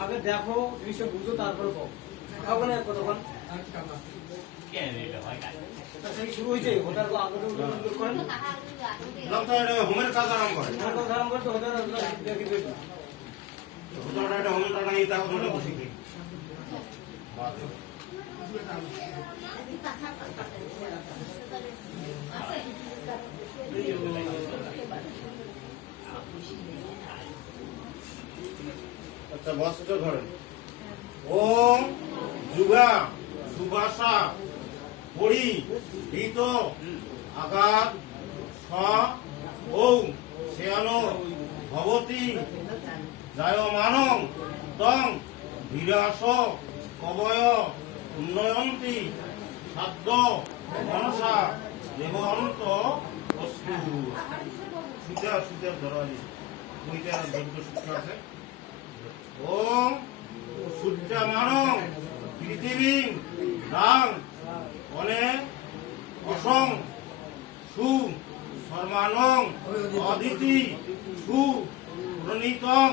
আগে দেখো বিষয় বুঝো তারপরে কখন কতক্ষণ শুরু হয়েছে হোটেল করেন হোমের কাজ আরাম করে আরাম করতে হোটেল দেখি হোমের টাকা নিয়ে তাকে বসে আচ্ছা বস্ত্র ধরেন ওম যুগা সুভাষা পড়ি হৃত আঘাত স ওম শ্যানো ভবতী জায়মানং তং বিরাস কবয় উন্নয়ন্তী সাধ্য মনসা দেবন্ত অস্তু সুতার ধরালি বইটা যজ্ঞ সূত্র আছে ওম সূর্যমানং পৃথিবী রাং অনে অসং সু সর্মানং অদিতি সু প্রণীতং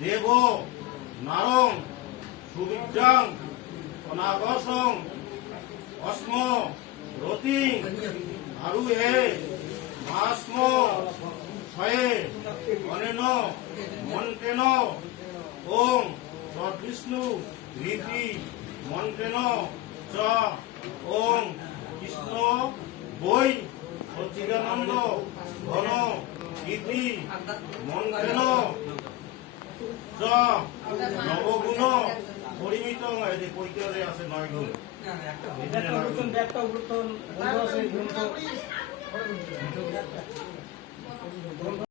দেব নারং সুবিদ্যাং অনাগসং অস্ম রতিং আরুহে মাস্ম ছয়ে অনেন মন্ত্রেন ওম সৎবিষ্ণু রীতি মন্ত্রেন চ ওম কৃষ্ণ বৈ সচ্চিদানন্দ ঘন ইতি মন্ত্রেন চ নবগুণ পরিমিত পৈতরে আছে 9 গুণ একটা